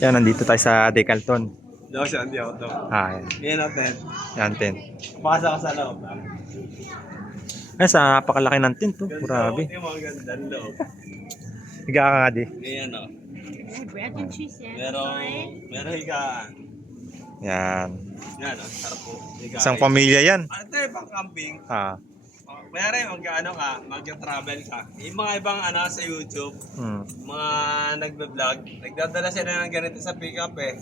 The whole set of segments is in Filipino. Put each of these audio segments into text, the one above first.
Yan, nandito tayo sa Decalton. Daw siya, hindi ako to. Yan. Yan natin. Yan, tent. Pasok ka sa loob. Ay, sa napakalaki ng tent, oh. Grabe. Yung mga gandang loob. Higa ka nga, di. Ganyan o. Bread and cheese yan. Meron higaan. Yan. Yan o, sarap po. Higaan. Isang pamilya yan. Ano tayo pang camping? Mayroon mag-ano ka, mag-travel ka. Yung mga ibang sa YouTube, mga nagbe-vlog, nagdadala sila ng ganito sa pick-up eh.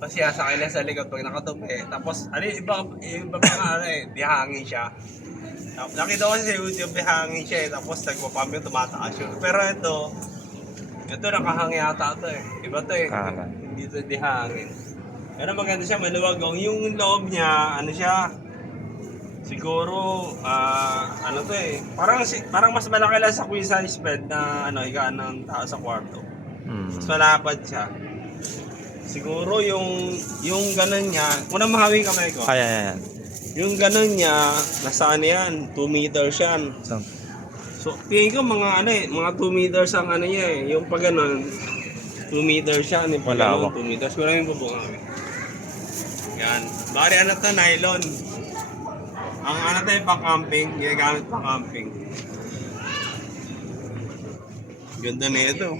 Kasi sakay na sa likod pag nakatupi. Tapos, iba pa di hangin siya. Nakita ko sa YouTube, di hangin siya eh. Tapos nagpapam yung tumataas yun. Pero ito nakahangin ata ito eh. Iba to eh. Hindi ito di hangin. Pero maganda siya, maluwag. Yung loob niya, siya, siguro, to eh. Parang mas malaki lang sa queen size bed na higaan ng tao sa kwarto. Mas malapad siya. Siguro yung ganun niya, unang mahawing kamay ko. Ayan. Yung ganun niya, nasa yan, 2 meters yan. So, tingin ko mga mga 2 meters ang niya eh. Yung pag ganun, 2 meters siya. Yung pag ganun, 2 meters. Wala yung bubunga. Yan. Bari to, nylon. Ang tayo pang camping, ginagamit pang camping. Ganda na ito.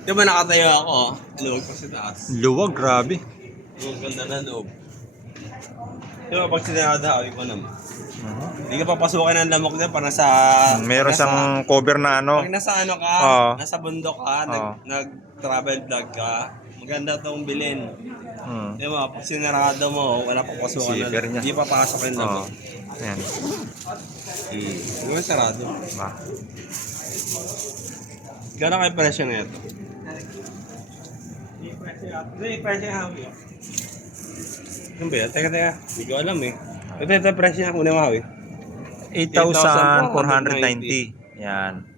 Di ba nakatayo ako? Luwag pa sa taas. Luwag, grabe. Ganda na loob. Di ba pag sinadahawin ko naman? Hindi ka papasukin ng lamok niya para sa... Meron siyang cover na Pag nasa ka, nasa bundok ka, nag-travel vlog ka, maganda itong bilhin. Di ba, pag sinarado mo, wala papasukan na lang. Hindi papasok yung lamok. Ayan. Hindi mo sarado. Gano'n kayo presyo na ito? Hindi, presyo na hawi. Ano ba yan? Teka. Hindi ko alam eh. Ito presyo na unang hawi. 8,490. Yan.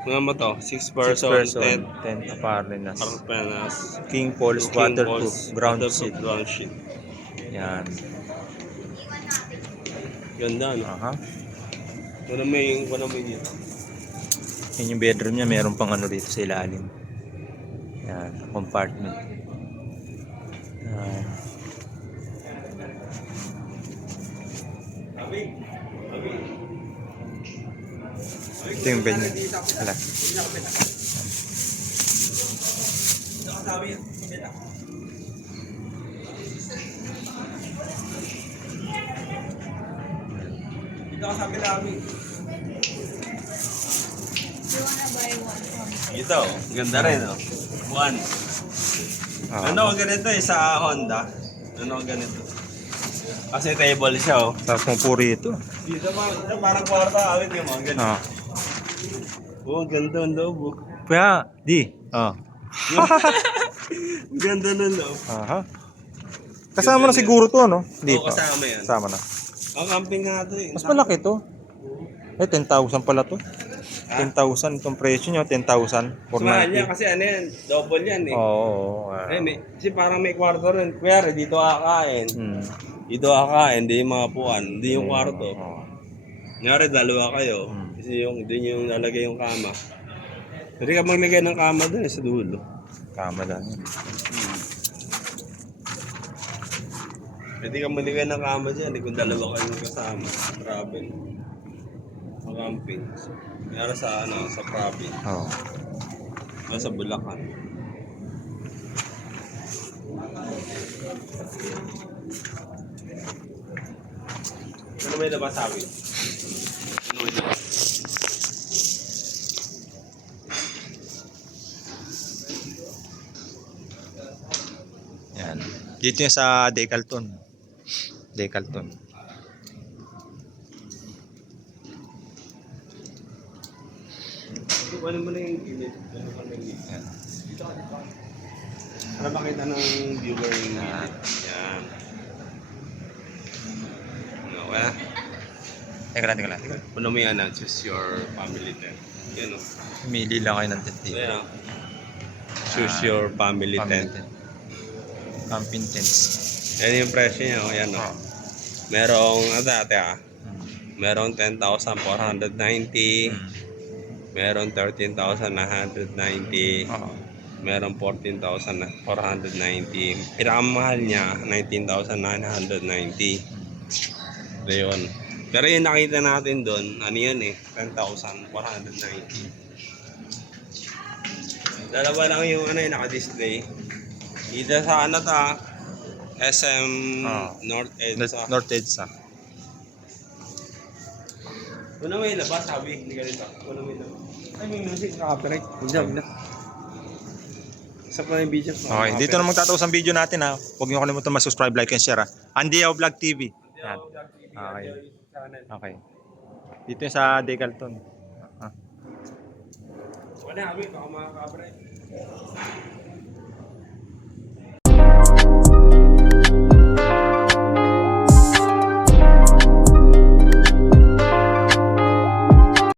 Mga mo to? 6 person, 10 Aparlinas. Parpenas. King Paul's waterproof ground sheet. Yan. Ganda, no? Wala may dito. Yan yung bedroom niya, meron pang dito sa ilalim. Yan, compartment. Yan. Ito yung bed niya. Wala. Dito ka sabi namin. You wanna buy one from me? Ito, ganda rin, no? One. Ang ganito sa Honda? Ang ganito? Kasi table siya, oh. Tapos kung puri ito. Dito parang kwarto, awit yung mga ganito. Oh, ganda ang loob, oh. Kaya, di. Ganda ng loob. Kasama na siguro to, no? Hindi Oo, kasama yan. Kasama na. Ang camping nga ito, eh. Mas malaki to. 10,000 pala to. 10,000 itong presyo nyo, 10,000. Mahal yan kasi yan, double yan eh. Oo. Kasi parang may kwarto rin. Kuya, dito kakain. Dito kakain, hindi yung mga puan, hindi yung kwarto. Nyari, dalawa kayo. Kasi doon yung lalagay yung kama. Pwede ka maglagay ng kama doon sa dulo. Kama lang yan. Pwede ka maglagay ng kama dyan kung dalawa kayong kasama. Travel. Camping. Mayroon sa sa province. Sa Bulacan. Ano may labas sabi? Ano may labas? Yan. Dito yung sa Decalton. Ano mo na yung gilid? Para makita ng viewer yung gilid. Yan. Teka lang. Ano mo yan, choose your family tent. Yan, o. Pumili lang kayo ng tent dito. Ayan. Choose your family tent. Camping tents. Yan yung presyo niya, o. Yan, o. Merong, merong 10,490. Meron 13,990. Oo. Meron 14,490. Pinakamahal niya, 19,990. So, yun. Pero yung nakita natin doon, ano yun eh, 10,490. Dalawa lang yung ano yung naka-display. Either sa ano ta, SM North EDSA. North EDSA. Una may labas, sabi. Hindi ganito. Una may labas. Ay, may music. Copyright. Huwag. Isa pa yung video. Okay, dito na magtatapos ang video natin ha. Huwag niyo kalimutan mag-subscribe, like, and share ha. Andy Yao Vlog TV. Yan. Okay. Okay. Dito yung sa Decalton. Wala, baka makaka-copyright.